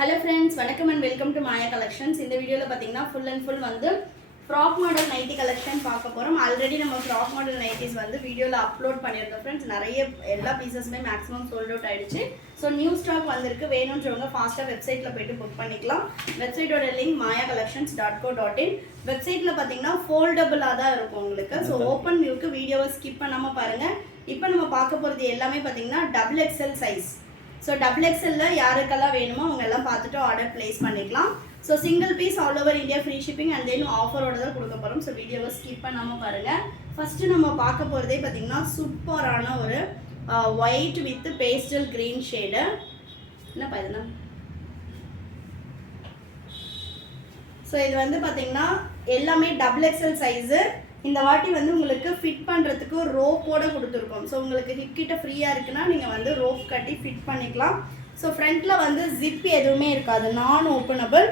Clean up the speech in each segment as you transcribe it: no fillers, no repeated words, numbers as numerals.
Hello friends, welcome and welcome to Maya Collections. In this video, full and full frock model nighty collection. Already we frock model nighties video upload friends. All pieces maximum sold out. So new stock faster website book website link mayacollections.co.in. Website foldable so open view video skip பண்ணாம பாருங்க. இப்போ நம்ம பார்க்க போறது எல்லாமே பாத்தீங்கன்னா double XL size. So double XL la யாருக்கெல்லாம் வேணுமோ அவங்க எல்லாம் பார்த்துட்டு ஆர்டர் பிளேஸ் பண்ணிக்கலாம். So single piece all over India free shipping and then offer ஓட தான் கொடுக்க போறோம். So வீடியோவை ஸ்கிப் பண்ணாம பாருங்க. ஃபர்ஸ்ட் நம்ம பார்க்க போறதே பாத்தீங்கன்னா சூப்பரான ஒரு white with pastel green shade. என்ன பாருங்க. So இது பாத்தீங்கன்னா எல்லாமே double XL size. இந்த வாட்டி உங்களுக்கு ஃபிட் பண்றதுக்கு ரோப்போட கொடுத்திருக்கோம். சோ உங்களுக்கு ஹிப் கிட்ட ஃப்ரீயா இருக்குனா நீங்க ரோப் கட்டி ஃபிட் பண்ணிக்கலாம். சோ ஃப்ரண்ட்ல ஜிப் எதுவுமே இருக்காது, நான் ஓபனபிள்.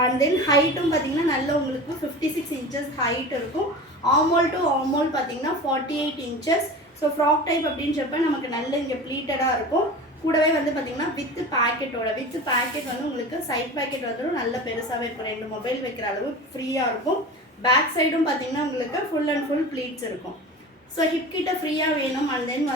அண்ட் தென் ஹைட்டும் பாத்தீங்கன்னா நல்ல உங்களுக்கு 56 இன்ச்சஸ் ஹைட் இருக்கும். ஆர்மோல் டு ஆர்மோல் பாத்தீங்கன்னா 48 இன்ச்சஸ். சோ ஃப்ராக் டைப் அப்படின்றப்ப நமக்கு நல்ல இங்க ப்ளீட்டடா இருக்கும். கூடவே பாத்தீங்கன்னா வித் பாக்கெட்டோட உங்களுக்கு சைடு பாக்கெட் நல்ல பெருசாவே இருக்கும். ரெண்டு மொபைல் வைக்கிற அளவு ஃப்ரீயா இருக்கும். பேக் சைடும் பாத்தீங்கன்னா உங்களுக்கு ஃபுல் அண்ட் ஃபுல் ப்ளீட்ஸ் இருக்கும். ஸோ ஹிப் கிட்ட ஃப்ரீயாக வேணும் அண்ட் தென்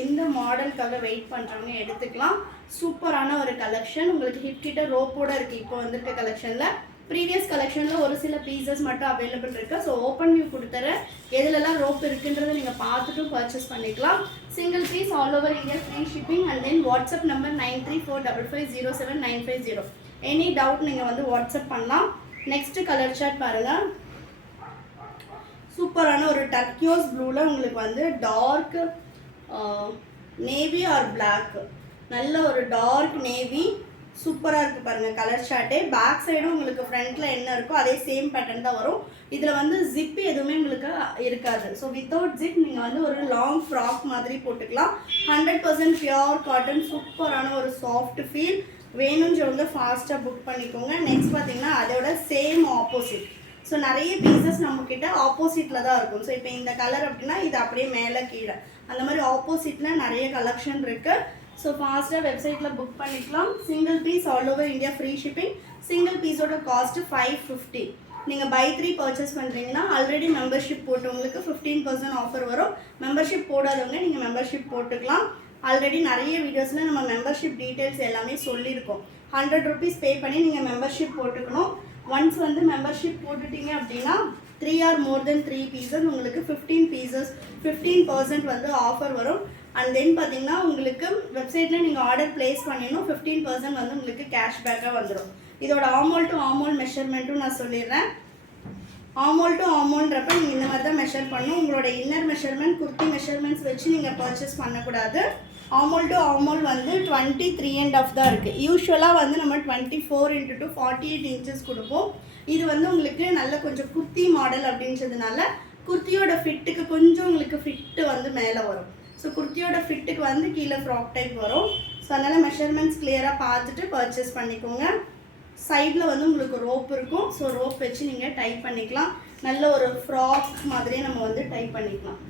இந்த மாடலுக்காக வெயிட் பண்ணுறவங்க எடுத்துக்கலாம். சூப்பரான ஒரு கலெக்ஷன். உங்களுக்கு ஹிப் கிட்ட ரோப்போட இருக்குது. இப்போ வந்திருக்க கலெக்ஷனில் ப்ரீவியஸ் கலெக்ஷனில் ஒரு சில பீசஸ் மட்டும் அவைலபிள் இருக்குது. ஸோ ஓப்பன் வியூ கொடுத்துறேன். எதுலலாம் ரோப் இருக்குன்றதை நீங்கள் பார்த்துட்டு பர்ச்சேஸ் பண்ணிக்கலாம். Single piece all over India free shipping and then WhatsApp number 9345507950. Any doubt நீங்கள் வாட்ஸ்அப் பண்ணலாம். நெக்ஸ்ட் கலர் சார்ட் பாருங்கள். சூப்பரான ஒரு டர்க்கியோஸ் ப்ளூல உங்களுக்கு டார்க் நேவி ஆர் பிளாக், நல்ல ஒரு டார்க் நேவி சூப்பராக இருக்குது பாருங்கள் கலர் ஷார்ட்டே. பேக் சைடும் உங்களுக்கு ஃப்ரண்ட்டில் என்ன இருக்கோ அதே சேம் பேட்டர்ன் தான் வரும். இதில் ஜிப் எதுவுமே உங்களுக்கு இருக்காது. ஸோ வித்தவுட் ஜிப் நீங்கள் ஒரு லாங் ஃப்ராக் மாதிரி போட்டுக்கலாம். 100% பியோர் காட்டன், சூப்பரான ஒரு சாஃப்ட் ஃபீல். வேணும்ன்றவங்க ஃபாஸ்ட்டாக புக் பண்ணிக்கோங்க. நெக்ஸ்ட் பார்த்தீங்கன்னா அதோட சேம் ஆப்போசிட். ஸோ நிறைய பீசஸ் நம்மக்கிட்ட ஆப்போசிட்டில் தான் இருக்கும். ஸோ இப்போ இந்த கலர் அப்படின்னா இது அப்படியே மேலே கீழே அந்த மாதிரி ஆப்போசிட்டில் நிறைய கலெக்ஷன் இருக்குது. ஸோ ஃபாஸ்ட்டாக வெப்சைட்டில் புக் பண்ணிக்கலாம். Single piece all over India free shipping. Single பீஸோட காஸ்ட்டு 550. நீங்கள் பை 3 பர்ச்சேஸ் பண்ணுறீங்கன்னா ஆல்ரெடி மெம்பர்ஷிப் போட்டவங்களுக்கு 15% ஆஃபர் வரும். மெம்பர்ஷிப் போடாதவங்க நீங்கள் மெம்பர்ஷிப் போட்டுக்கலாம். ஆல்ரெடி நிறைய வீடியோஸில் நம்ம மெம்பர்ஷிப் டீட்டெயில்ஸ் எல்லாமே சொல்லியிருக்கோம். 100 rupees பே பண்ணி நீங்கள் மெம்பர்ஷிப் போட்டுக்கணும். ஒன்ஸ் மெம்பர்ஷிப் போட்டுட்டீங்க அப்படின்னா 3 or more than 3 pieces உங்களுக்கு 15% ஆஃபர் வரும். அண்ட் தென் பார்த்தீங்கன்னா உங்களுக்கு வெப்சைட்டில் நீங்கள் ஆர்டர் பிளேஸ் பண்ணிடணும். 15% உங்களுக்கு கேஷ்பேக்காக வந்துடும். இதோட ஆர்மோல் டு ஆர்மோல் மெஷர்மெண்ட்டும் நான் சொல்லிடுறேன். ஆர்மோல் டு ஆர்மோல்ன்றப்ப நீங்கள் இந்த மாதிரி தான் மெஷர் பண்ணணும். உங்களோட இன்னர் மெஷர்மெண்ட் குர்த்தி மெஷர்மெண்ட்ஸ் வச்சு நீங்கள் பர்ச்சேஸ் பண்ணக்கூடாது. ஆர்மோல் டு ஆர்மோல் 23.5 தான் இருக்குது. யூஸ்வலாக நம்ம 24 × 2 48 இன்ச்சஸ் கொடுப்போம். இது உங்களுக்கு நல்ல கொஞ்சம் குர்த்தி மாடல் அப்படின்றதுனால குர்த்தியோட ஃபிட்டுக்கு கொஞ்சம் உங்களுக்கு ஃபிட்டு மேலே வரும். ஸோ குர்த்தியோட ஃபிட்டுக்கு கீழே ஃப்ராக் டைப் வரும். ஸோ அதனால் மெஷர்மெண்ட்ஸ் கிளியராக பார்த்துட்டு பர்ச்சேஸ் பண்ணிக்கோங்க. சைடில் உங்களுக்கு ரோப் இருக்கும். ஸோ ரோப் வச்சு நீங்கள் டைப் பண்ணிக்கலாம். நல்ல ஒரு ஃப்ராக் மாதிரியே நம்ம டைப் பண்ணிக்கலாம்.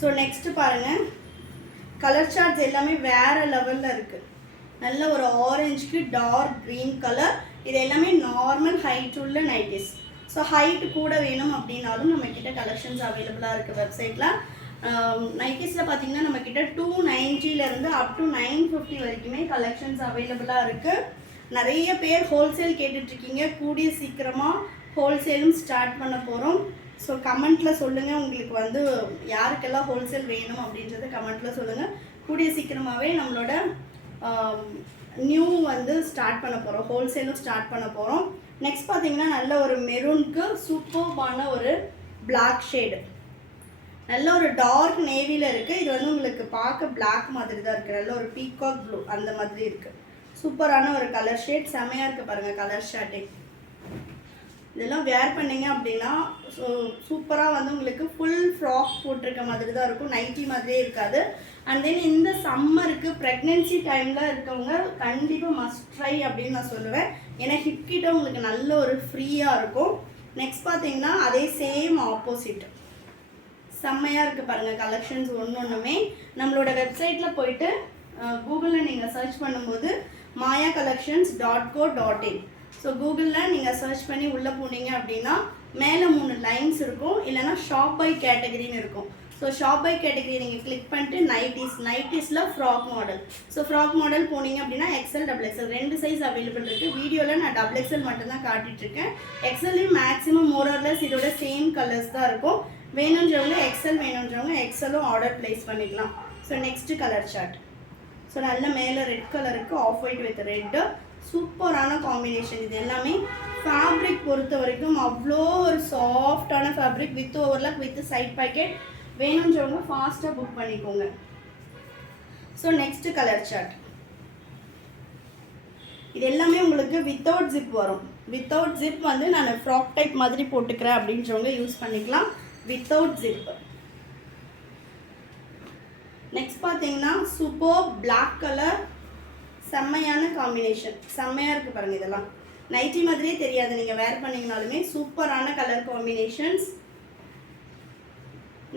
ஸோ நெக்ஸ்ட்டு பாருங்கள், கலர் சார்ட்ஸ் எல்லாமே வேறு லெவலில் இருக்குது. நல்ல ஒரு ஆரஞ்சுக்கு டார்க் க்ரீன் கலர். இது எல்லாமே நார்மல் ஹைட் உள்ள நைட்டிஸ். ஸோ ஹைட் கூட வேணும் அப்படின்னாலும் நம்மக்கிட்ட கலெக்ஷன்ஸ் அவைலபிளாக இருக்குது வெப்சைட்டில். நைட்டிஸில் பார்த்தீங்கன்னா நம்மக்கிட்ட 290 அப் டு 950 வரைக்குமே கலெக்ஷன்ஸ் அவைலபிளாக இருக்குது. நிறைய பேர் ஹோல்சேல் கேட்டுட்ருக்கீங்க. கூடிய சீக்கிரமாக ஹோல்சேலும் ஸ்டார்ட் பண்ண போகிறோம். ஸோ கமெண்ட்டில் சொல்லுங்கள் உங்களுக்கு யாருக்கெல்லாம் ஹோல்சேல் வேணும் அப்படின்றத கமெண்ட்டில் சொல்லுங்கள். கூடிய சீக்கிரமாகவே நம்மளோட நியூ ஸ்டார்ட் பண்ண போகிறோம். ஹோல்சேலும் ஸ்டார்ட் பண்ண போகிறோம். நெக்ஸ்ட் பார்த்தீங்கன்னா நல்ல ஒரு மெரூனுக்கு சூப்பர்பான ஒரு பிளாக் ஷேடு, நல்ல ஒரு டார்க் நேவியில் இருக்குது. இது உங்களுக்கு பார்க்க பிளாக் மாதிரி தான் இருக்குது. நல்ல ஒரு பீகாக் ப்ளூ அந்த மாதிரி இருக்குது. சூப்பரான ஒரு கலர் ஷேட், செமையாக இருக்குது பாருங்கள் கலர் ஷேட்டே. இதெல்லாம் வேர் பண்ணிங்க அப்படின்னா சூப்பராக உங்களுக்கு ஃபுல் ஃப்ராக் போட்டிருக்க மாதிரி தான் இருக்கும். நைட்டி மாதிரியே இருக்காது. அண்ட் தென் இந்த சம்மருக்கு ப்ரெக்னென்சி டைமில் இருக்கவங்க கண்டிப்பாக மஸ்ட் ட்ரை அப்படின்னு நான் சொல்லுவேன். ஏன்னா ஹிப் கிட்ட உங்களுக்கு நல்ல ஒரு ஃப்ரீயாக இருக்கும். நெக்ஸ்ட் பார்த்தீங்கன்னா அதே சேம் ஆப்போசிட் செம்மையாக இருக்குது பாருங்கள் கலெக்ஷன்ஸ் ஒன்றுமே. நம்மளோட வெப்சைட்டில் போயிட்டு கூகுளில் நீங்கள் சர்ச் பண்ணும்போது mayacollections.co.in. ஸோ கூகுளில் நீங்கள் சர்ச் பண்ணி உள்ளே போனீங்க அப்படின்னா மேலே 3 லைன்ஸ் இருக்கும், இல்லைனா ஷாப் பை கேட்டகரின்னு இருக்கும். ஸோ ஷாப் பை கேட்டகரி நீங்கள் கிளிக் பண்ணிட்டு நைட்டிஸில் frock model. So frock model போனீங்க அப்படின்னா XL XXL 2 சைஸ் அவைலபிள் இருக்குது. வீடியோவில் நான் XXL மட்டும்தான் காட்டிகிட்ருக்கேன். XLலையும் மேக்ஸிமம் மோரர்லெஸ் இதோட சேம் கலர்ஸ் தான் இருக்கும். வேணுன்றவங்க XL வேணுன்றவங்க XLலும் ஆர்டர் ப்ளேஸ் பண்ணிக்கலாம். So next colour chart. So நல்ல மேலே ரெட் கலருக்கு ஆஃப் ஒயிட் வித் ரெட்டு சூப்பரான காம்பினேஷன். இது எல்லாமே ஃபேப்ரிக் பொறுத்த வரைக்கும் அவ்வளோ ஒரு சாஃப்டான fabric with overlock with side pocket. வேணுன்றவங்க ஃபாஸ்ட்டாக புக் பண்ணிக்கோங்க. So next colour chart. இது எல்லாமே உங்களுக்கு வித்தவுட் ஜிப் வரும். வித்தவுட் ஜிப் வந்து நான் ஃப்ராக் டைப் மாதிரி போட்டுக்கிறேன் அப்படின்றவங்க யூஸ் பண்ணிக்கலாம் வித்தவுட் ஜிப். நெக்ஸ்ட் பார்த்தீங்கன்னா சூப்பர் பிளாக் கலர், செம்மையான காம்பினேஷன், செம்மையாக இருக்குது பாருங்கள். இதெல்லாம் நைட்டி மாதிரியே தெரியாது, நீங்கள் வேர் பண்ணிங்கனாலுமே சூப்பரான கலர் காம்பினேஷன்ஸ்.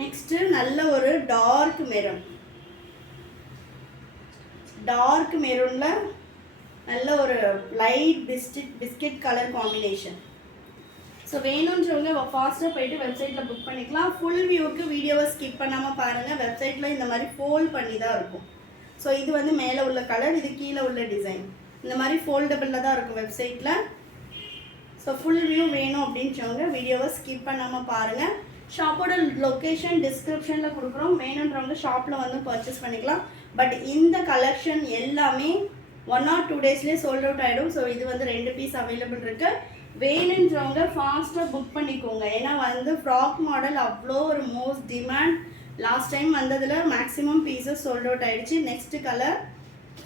நெக்ஸ்ட்டு நல்ல ஒரு டார்க் மெரூனில் நல்ல ஒரு light biscuit colour combination. So வேணுன்றவங்க ஃபாஸ்ட்டாக போய்ட்டு வெப்சைட்டில் புக் பண்ணிக்கலாம். ஃபுல் வியூவுக்கு வீடியோவை ஸ்கிப் பண்ணாமல் பாருங்கள். வெப்சைட்டில் இந்த மாதிரி ஃபோல்ட் பண்ணி தான் இருக்கும். ஸோ இது வந்து மேலே உள்ள கலர், இது கீழே உள்ள டிசைன், இந்த மாதிரி ஃபோல்டபுளில் தான் இருக்கும் வெப்சைட்டில். ஸோ ஃபுல் வியூ வேணும் அப்படின்றவங்க வீடியோவை ஸ்கிப் பண்ணாமல் பாருங்கள். ஷாப்போட லொக்கேஷன் டிஸ்கிரிப்ஷனில் கொடுக்குறோம். வேணுன்றவங்க ஷாப்பில் வந்து பர்ச்சேஸ் பண்ணிக்கலாம். பட் இந்த கலெக்ஷன் எல்லாமே 1 or 2 டேஸ்லேயே சோல்ட் அவுட் ஆகிடும். ஸோ இது வந்து 2 பீஸ் அவைலபிள் இருக்குது. வேணுன்றவங்க ஃபாஸ்ட்டாக புக் பண்ணிக்கோங்க. ஏன்னா வந்து ஃப்ராக் மாடல் அவ்வளோ ஒரு மோஸ்ட் டிமாண்ட். லாஸ்ட் டைம் வந்ததில் மேக்ஸிமம் பீஸஸ் சோல்ட் அவுட் ஆகிடுச்சு. நெக்ஸ்ட் கலர்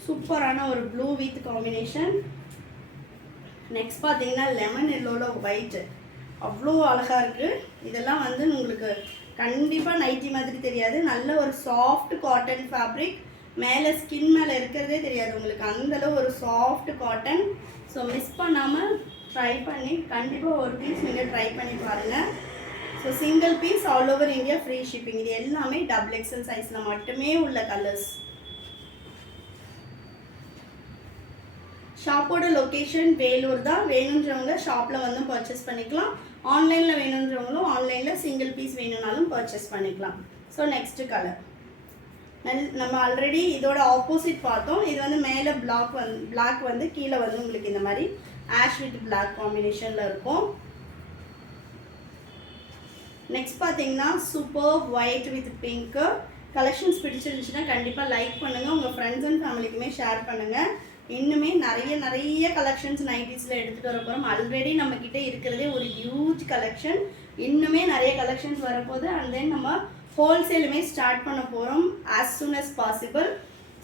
சூப்பரான ஒரு ப்ளூ வித் காம்பினேஷன். நெக்ஸ்ட் பார்த்தீங்கன்னா லெமன் எல்லோவில் ஒயிட், அவ்வளோ அழகாக இருக்குது. இதெல்லாம் வந்து உங்களுக்கு கண்டிப்பாக நைட்டி மாதிரி தெரியாது. நல்ல ஒரு சாஃப்ட் காட்டன் ஃபேப்ரிக், மேலே ஸ்கின் மேலே இருக்கிறதே தெரியாது உங்களுக்கு, அந்தளவு ஒரு சாஃப்ட் காட்டன். ஸோ மிஸ் பண்ணாமல் ட்ரை பண்ணி கண்டிப்பாக ஒரு பீஸ் நீங்கள் ட்ரை பண்ணி பாருங்கள். So single piece all over India free shipping. இது எல்லாமே XXL சைஸில் மட்டுமே உள்ள கலர்ஸ். ஷாப்போட லொக்கேஷன் வேலூர் தான். வேணுன்றவங்க ஷாப்பில் வந்து பர்ச்சேஸ் பண்ணிக்கலாம். ஆன்லைனில் வேணுன்றவங்களும் ஆன்லைனில் சிங்கிள் பீஸ் வேணும்னாலும் பர்ச்சேஸ் பண்ணிக்கலாம். ஸோ நெக்ஸ்ட்டு கலர் நம்ம ஆல்ரெடி இதோட ஆப்போசிட் பார்த்தோம். இது வந்து மேலே பிளாக் வந்து கீழே வந்து உங்களுக்கு இந்த மாதிரி ஆஷ் வித் பிளாக் காம்பினேஷனில் இருக்கும். நெக்ஸ்ட் பார்த்தீங்கன்னா super white with pink. Collections பிடிச்சிருந்துச்சுன்னா கண்டிப்பாக லைக் பண்ணுங்கள், உங்கள் ஃப்ரெண்ட்ஸ் அண்ட் ஃபேமிலிக்குமே ஷேர் பண்ணுங்கள். இன்னுமே நிறைய கலெக்ஷன்ஸ் நைட்டிஸில் எடுத்துகிட்டு வர போகிறோம். ஆல்ரெடி நம்மக்கிட்ட இருக்கிறதே ஒரு ஹியூஜ் கலெக்ஷன். இன்னுமே நிறைய கலெக்ஷன்ஸ் வரப்போகுது. அண்ட் தென் நம்ம ஹோல்சேலுமே ஸ்டார்ட் பண்ண போகிறோம் as soon as possible.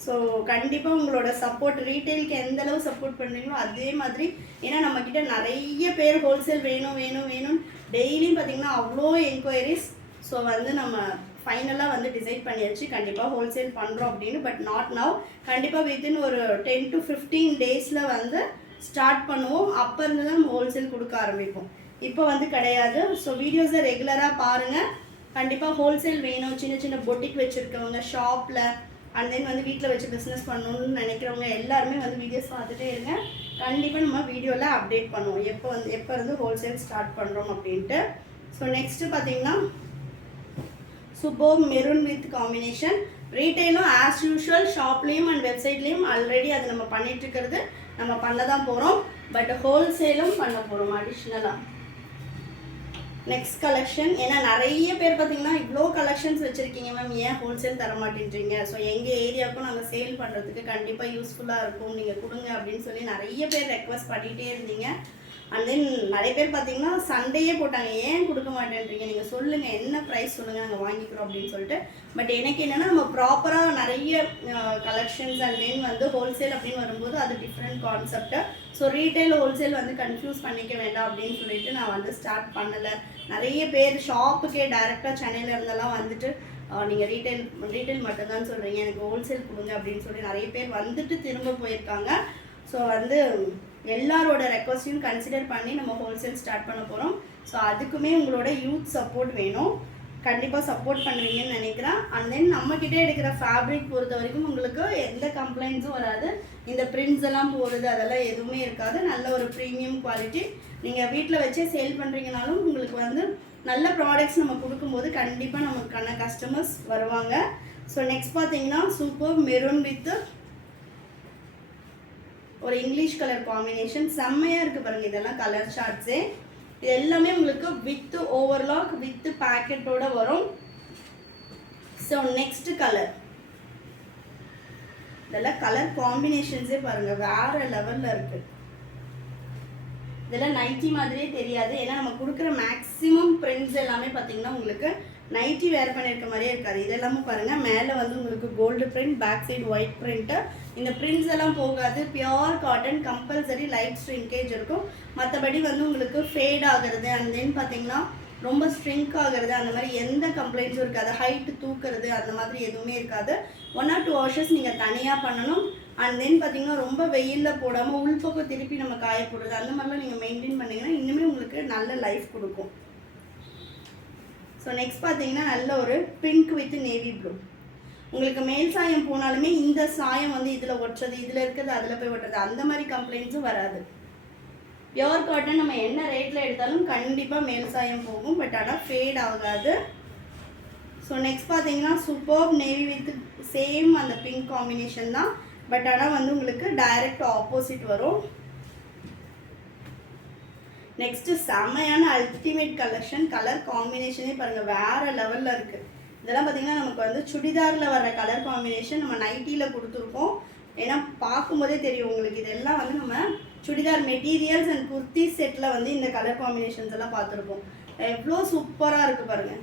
So கண்டிப்பாக உங்களோட சப்போர்ட், ரீட்டெயிலுக்கு எந்தளவு சப்போர்ட் பண்ணுறீங்களோ அதே மாதிரி. ஏன்னா நம்மக்கிட்ட நிறைய பேர் ஹோல்சேல் வேணும் டெய்லியும் பார்த்திங்கன்னா அவ்வளோ என்கொயரிஸ். ஸோ வந்து நம்ம ஃபைனலாக வந்து டிசைட் பண்ணியாச்சு கண்டிப்பாக ஹோல்சேல் பண்ணுறோம் அப்படின்னு. But not now. கண்டிப்பாக வித்தின் ஒரு 10 to 15 டேஸில் வந்து ஸ்டார்ட் பண்ணுவோம். அப்போ இருந்து தான் நம்ம ஹோல்சேல் கொடுக்க ஆரம்பிப்போம். இப்போ வந்து கிடையாது. ஸோ வீடியோஸை ரெகுலராக பாருங்கள். கண்டிப்பாக ஹோல்சேல் வேணும், சின்ன பொட்டிக் வச்சுருக்கவங்க, ஷாப்பில் அண்ட் தென் வந்து வீட்டில் வச்சு பிஸ்னஸ் பண்ணணும்னு நினைக்கிறவங்க எல்லாருமே வந்து வீடியோஸ் பார்த்துட்டே இருங்க. கண்டிப்பாக நம்ம வீடியோவில் அப்டேட் பண்ணுவோம் எப்போ இருந்து ஹோல்சேல் ஸ்டார்ட் பண்ணுறோம் அப்படின்ட்டு. ஸோ நெக்ஸ்ட்டு பார்த்தீங்கன்னா super maroon with combination. ரீட்டெயிலும் as usual ஷாப்லேயும் and வெப்சைட்லேயும் already அது நம்ம பண்ணிகிட்ருக்கிறது, நம்ம பண்ண தான் போகிறோம். பட் ஹோல்சேலும் பண்ண போகிறோம் அடிஷ்னலாக. Next collection. ஏன்னா நிறைய பேர் பார்த்தீங்கன்னா இவ்வளோ கலெக்ஷன்ஸ் வச்சுருக்கீங்க மேம், ஏன் ஹோல்சேல் தர மாட்டேன்றீங்க? ஸோ எங்கள் ஏரியாவுக்கும் நாங்கள் சேல் பண்ணுறதுக்கு கண்டிப்பாக யூஸ்ஃபுல்லாக இருக்கும், நீங்கள் கொடுங்க அப்படின்னு சொல்லி நிறைய பேர் ரெக்வஸ்ட் பண்ணிகிட்டே இருந்தீங்க. அண்ட் தென் நிறைய பேர் பார்த்தீங்கன்னா சண்டையே போட்டாங்க, ஏன் கொடுக்க மாட்டேன்றீங்க, நீங்கள் சொல்லுங்கள், என்ன ப்ரைஸ் சொல்லுங்கள், நாங்கள் வாங்கிக்கிறோம் அப்படின்னு சொல்லிட்டு. பட் எனக்கு என்னென்னா நம்ம ப்ராப்பராக நிறைய கலெக்ஷன்ஸ் அண்ட் தென் வந்து ஹோல்சேல் அப்படின்னு வரும்போது அது different concept. So retail wholesale வந்து கன்ஃபியூஸ் பண்ணிக்க வேண்டாம் அப்படின்னு சொல்லிட்டு நான் வந்து ஸ்டார்ட் பண்ணலை. நிறைய பேர் ஷாப்புக்கே டைரெக்டாக சென்னையில் இருந்தெல்லாம் வந்துட்டு நீங்கள் ரீட்டைல் மட்டும்தான் சொல்கிறீங்க, எனக்கு ஹோல்சேல் கொடுங்க அப்படின்னு சொல்லி நிறைய பேர் வந்துட்டு திரும்ப போயிருக்காங்க. ஸோ வந்து எல்லாரோட ரெக்வஸ்ட்டையும் கன்சிடர் பண்ணி நம்ம ஹோல்சேல் ஸ்டார்ட் பண்ண போகிறோம். ஸோ அதுக்குமே உங்களோட யூத் சப்போர்ட் வேணும். கண்டிப்பாக சப்போர்ட் பண்ணுவீங்கன்னு நினைக்கிறேன். அண்ட் தென் நம்மக்கிட்டே எடுக்கிற ஃபேப்ரிக் பொறுத்த வரைக்கும் உங்களுக்கு எந்த கம்ப்ளைண்ட்ஸும் வராது. இந்த பிரிண்ட்ஸ் எல்லாம் போகிறது அதெல்லாம் எதுவுமே இருக்காது. நல்ல ஒரு ப்ரீமியம் குவாலிட்டி. நீங்கள் வீட்டில் வச்சே சேல் பண்ணுறீங்கனாலும் உங்களுக்கு வந்து நல்ல ப்ராடக்ட்ஸ் நம்ம கொடுக்கும்போது கண்டிப்பாக நமக்கான கஸ்டமர்ஸ் வருவாங்க. ஸோ நெக்ஸ்ட் பார்த்தீங்கன்னா சூப்பர் மெரூன் வித் ஒரு இங்கிலீஷ் கலர் காம்பினேஷன் செம்மையாக இருக்குது பாருங்கள். இதெல்லாம் கலர் சார்ட்ஸே. இது எல்லாமே உங்களுக்கு வித் ஓவர்லாக் வித் பேக்கெட்டோட வரும். ஸோ நெக்ஸ்ட் கலர், இதெல்லாம் கலர் காம்பினேஷன்ஸே பாருங்கள் வேறு லெவலில் இருக்குது. இதெல்லாம் நைட்டி மாதிரியே தெரியாது. ஏன்னா நம்ம கொடுக்குற மேக்ஸிமம் பிரிண்ட்ஸ் எல்லாமே பார்த்தீங்கன்னா உங்களுக்கு நைட்டி வேர் பண்ணியிருக்க மாதிரியே இருக்காது. இதெல்லாமே பாருங்கள் மேலே வந்து உங்களுக்கு gold print, back side white print. இந்த பிரிண்ட்ஸ் எல்லாம் போகாது. Pure cotton, compulsory light shrinkage இருக்கும். மற்றபடி வந்து உங்களுக்கு ஃபேட் ஆகிறது அண்ட் தென் பார்த்தீங்கன்னா ரொம்ப ஸ்ட்ரிங்க் ஆகிறது அந்த மாதிரி எந்த கம்ப்ளைண்ட்ஸும் இருக்காது. ஹைட்டு தூக்குறது அந்த மாதிரி எதுவுமே இருக்காது. 1 or 2 வாஷஸ் நீங்கள் தனியாக பண்ணணும். அண்ட் தென் பார்த்தீங்கன்னா ரொம்ப வெயிலில் போடாமல் உள்பக்கம் திருப்பி நம்ம காய போடுறது அந்த மாதிரிலாம் நீங்கள் மெயின்டைன் பண்ணிங்கன்னா இன்னுமே உங்களுக்கு நல்ல லைஃப் கொடுக்கும். ஸோ நெக்ஸ்ட் பார்த்தீங்கன்னா நல்ல ஒரு பிங்க் வித் நேவி ப்ளூ. உங்களுக்கு மேல் சாயம் போனாலுமே இந்த சாயம் வந்து இதில் ஒட்டுறது, இதில் இருக்கிறது அதில் போய் ஒட்டுறது அந்த மாதிரி கம்ப்ளைண்ட்ஸும் வராது. பியோர் காட்டன் நம்ம என்ன ரேட்டில் எடுத்தாலும் கண்டிப்பாக மேல் சாயம் போகும். பட் ஆனால் ஃபேட் ஆகாது. ஸோ நெக்ஸ்ட் பார்த்தீங்கன்னா சூப்பர் நேவி வித் சேம் அந்த பிங்க் காம்பினேஷன் தான். பட் ஆனால் வந்து உங்களுக்கு டைரக்ட் ஆப்போசிட் வரும். நெக்ஸ்ட்டு செம்மையான அல்டிமேட் கலெக்ஷன். கலர் காம்பினேஷனே பாருங்கள் வேறு லெவலில் இருக்குது. இதெல்லாம் பார்த்திங்கன்னா நமக்கு வந்து சுடிதாரில் வர கலர் காம்பினேஷன் நம்ம நைட்டியில் கொடுத்துருக்கோம். ஏன்னா பார்க்கும்போதே தெரியும் உங்களுக்கு. இதெல்லாம் வந்து நம்ம churidar materials and kurti settle வந்து இந்த கலர் காம்பினேஷன்ஸ் எல்லாம் பார்த்துருக்கோம். எவ்வளோ சூப்பராக இருக்குது பாருங்கள்.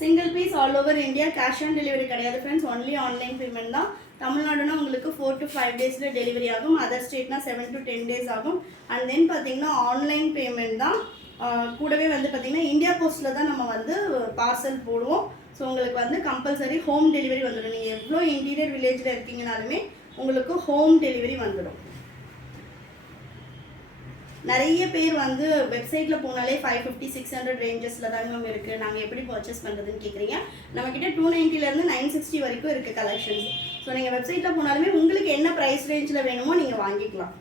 Single piece all over India. Cash on delivery கிடையாது ஃப்ரெண்ட்ஸ். ஒன்லி ஆன்லைன் பேமெண்ட் தான். தமிழ்நாடுனா உங்களுக்கு 4 to 5 டேஸில் டெலிவரி ஆகும். அதர் ஸ்டேட்னா 7 to 10 days ஆகும். அண்ட் தென் பார்த்திங்கன்னா ஆன்லைன் பேமெண்ட் தான். கூடவே வந்து பார்த்திங்கன்னா இந்தியா போஸ்ட்டில் தான் நம்ம வந்து பார்சல் போடுவோம். ஸோ உங்களுக்கு வந்து கம்பல்சரி ஹோம் டெலிவரி வந்துடும். நீங்கள் எவ்வளோ இன்டீரியர் வில்லேஜில் இருக்கீங்கனாலுமே உங்களுக்கு ஹோம் டெலிவரி வந்துடும். நிறைய பேர் வந்து வெப்சைட்டில் போனாலே 550-600 ரேஞ்சஸில் தாங்க மேம் இருக்குது. நாங்கள் எப்படி பர்ச்சேஸ் பண்ணுறதுன்னு கேட்குறீங்க. நம்மக்கிட்ட 290 960 வரைக்கும் இருக்குது கலெக்ஷன்ஸ். ஸோ நீங்கள் வெப்சைட்டில் போனாலுமே உங்களுக்கு என்ன ப்ரைஸ் ரேஞ்சில் வேணுமோ நீங்கள் வாங்கிக்கலாம்.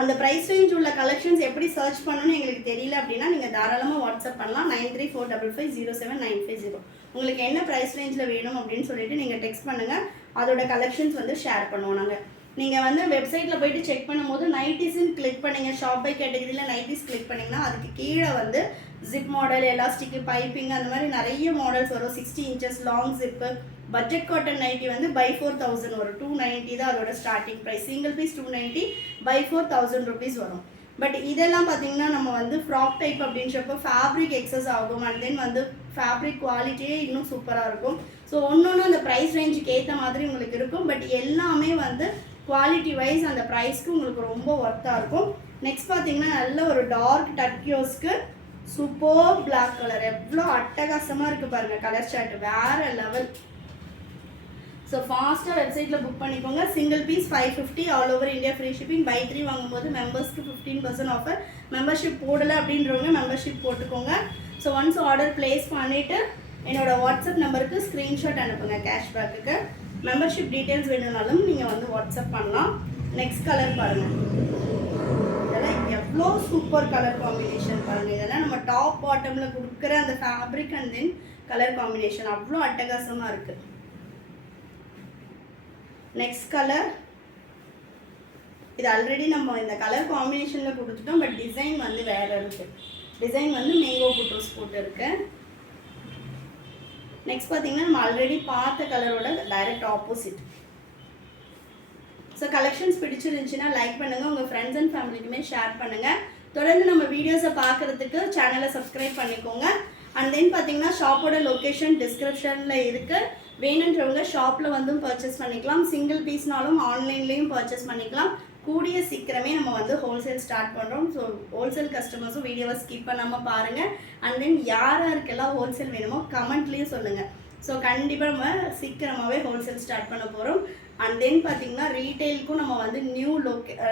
அந்த ப்ரைஸ் ரேஞ்ச் உள்ள கலெக்ஷன்ஸ் எப்படி சர்ச் பண்ணணும்னு எங்களுக்கு தெரியல அப்படின்னா நீங்கள் தாராளமாக வாட்ஸ்அப் பண்ணலாம். 9345507950. உங்களுக்கு என்ன ப்ரைஸ் ரேஞ்சில் வேணும் அப்படின்னு சொல்லிட்டு நீங்கள் டெக்ஸ்ட் பண்ணுங்கள். அதோட கலெக்ஷன்ஸ் வந்து ஷேர் பண்ணுவோம் நாங்கள். நீங்கள் வந்து வெப்சைட்டில் போய்ட்டு செக் பண்ணும்போது நைட்டிஸ்ன்னு கிளிக் பண்ணிங்க. ஷாப் பை கேட்டகரியில் நைட்டிஸ் கிளிக் பண்ணிங்கன்னா அதுக்கு கீழே வந்து ஜிப் மாடல், எலாஸ்டிக்கு, பைப்பிங் அந்த மாதிரி நிறைய மாடல்ஸ் வரும். 60 inches long zip. Budget cotton nighty வந்து by 4000 வரும். 290 தான் அதோட starting price. Single piece 290 by 4000 rupees வரும். பட் இதெல்லாம் பார்த்தீங்கன்னா நம்ம வந்து ஃப்ராக் டைப் அப்படின்றப்போ ஃபேப்ரிக் எக்ஸஸ் ஆகும். அண்ட் தென் வந்து ஃபேப்ரிக் குவாலிட்டியே இன்னும் சூப்பராக இருக்கும். ஸோ ஒன்று அந்த ப்ரைஸ் ரேஞ்சுக்கு ஏற்ற மாதிரி உங்களுக்கு இருக்கும். பட் எல்லாமே வந்து குவாலிட்டி வைஸ் அந்த ப்ரைஸ்க்கு உங்களுக்கு ரொம்ப ஒர்த்தாக இருக்கும். நெக்ஸ்ட் பார்த்தீங்கன்னா நல்ல ஒரு டார்க் டர்க்கியோஸ்க்கு சூப்பர் பிளாக் கலர். எவ்வளோ அட்டகாசமாக இருக்குது பாருங்கள். கலர் சார்ட் வேறு லெவல். ஸோ ஃபாஸ்ட்டாக வெப்சைட்டில் புக் பண்ணிக்கோங்க. Single piece 550 all over India free shipping. Buy 3 வாங்கும்போது மெம்பர்ஸ்க்கு 15% ஆஃபர். மெம்பர்ஷிப் போடலை அப்படின்றவங்க மெம்பர்ஷிப் போட்டுக்கோங்க. ஸோ ஒன்ஸ் ஆர்டர் ப்ளேஸ் பண்ணிவிட்டு என்னோடய வாட்ஸ்அப் நம்பருக்கு ஸ்க்ரீன்ஷாட் அனுப்புங்க கேஷ்பேக்குக்கு. மெம்பர்ஷிப் டீட்டெயில்ஸ் வேணும்னாலும் நீங்கள் வந்து வாட்ஸ்அப் பண்ணலாம். நெக்ஸ்ட் கலர் பாருங்கள். இதெல்லாம் எவ்வளோ சூப்பர் கலர் காம்பினேஷன் பாருங்கள். இதெல்லாம் நம்ம டாப் பாட்டமில் கொடுக்குற அந்த fabric and then colour combination அவ்வளோ அட்டகாசமாக இருக்குது. நெக்ஸ்ட் கலர் இது ஆல்ரெடி நம்ம இந்த கலர் காம்பினேஷனில் கொடுத்துட்டோம். பட் டிசைன் வந்து வேறு இருக்குது. டிசைன் வந்து மேங்கோ புட்ரோஸ் போட்டு இருக்கு. நெக்ஸ்ட் பார்த்தீங்கன்னா நம்ம ஆல்ரெடி பார்த்த கலரோட டைரக்ட் ஆப்போசிட். ஸோ கலெக்ஷன்ஸ் பிடிச்சிருந்துச்சுன்னா லைக் பண்ணுங்கள். உங்கள் ஃப்ரெண்ட்ஸ் அண்ட் ஃபேமிலிக்குமே ஷேர் பண்ணுங்கள். தொடர்ந்து நம்ம வீடியோஸை பார்க்குறதுக்கு சேனலை சப்ஸ்கிரைப் பண்ணிக்கோங்க. அண்ட் தென் பார்த்தீங்கன்னா ஷாப்போட லொக்கேஷன் டிஸ்கிரிப்ஷனில் இருக்குது. வேணுன்றவங்க ஷாப்பில் வந்து பர்ச்சேஸ் பண்ணிக்கலாம். சிங்கிள் பீஸ்னாலும் ஆன்லைன்லேயும் பர்ச்சேஸ் பண்ணிக்கலாம். கூடிய சீக்கிரமே நம்ம வந்து ஹோல்சேல் ஸ்டார்ட் பண்ணுறோம். ஸோ ஹோல்சேல் கஸ்டமர்ஸும் வீடியோவை ஸ்கிப் பண்ணாமல் பாருங்கள். அண்ட் தென் யாருக்கெல்லாம் ஹோல்சேல் வேணுமோ கமெண்ட்லேயும் சொல்லுங்கள். ஸோ கண்டிப்பாக நம்ம சீக்கிரமாகவே ஹோல்சேல் ஸ்டார்ட் பண்ண போகிறோம். அண்ட் தென் பார்த்திங்கன்னா ரீட்டெயிலுக்கும் நம்ம வந்து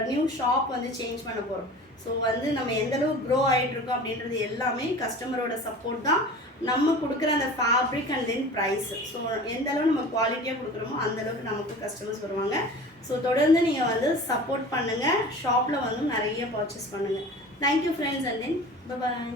நியூ ஷாப் வந்து சேஞ்ச் பண்ண போகிறோம். ஸோ வந்து நம்ம எந்தளவுக்கு க்ரோ ஆகிட்ருக்கோம் அப்படின்றது எல்லாமே கஸ்டமரோட சப்போர்ட் தான். நம்ம கொடுக்குற அந்த fabric and then price. So எந்த அளவு நம்ம குவாலிட்டியாக கொடுக்குறோமோ அந்தளவுக்கு நமக்கு கஸ்டமர்ஸ் வருவாங்க. ஸோ தொடர்ந்து நீங்கள் வந்து சப்போர்ட் பண்ணுங்கள். ஷாப்பில் வந்து நிறைய பர்ச்சேஸ் பண்ணுங்கள். Thank you friends and then bye.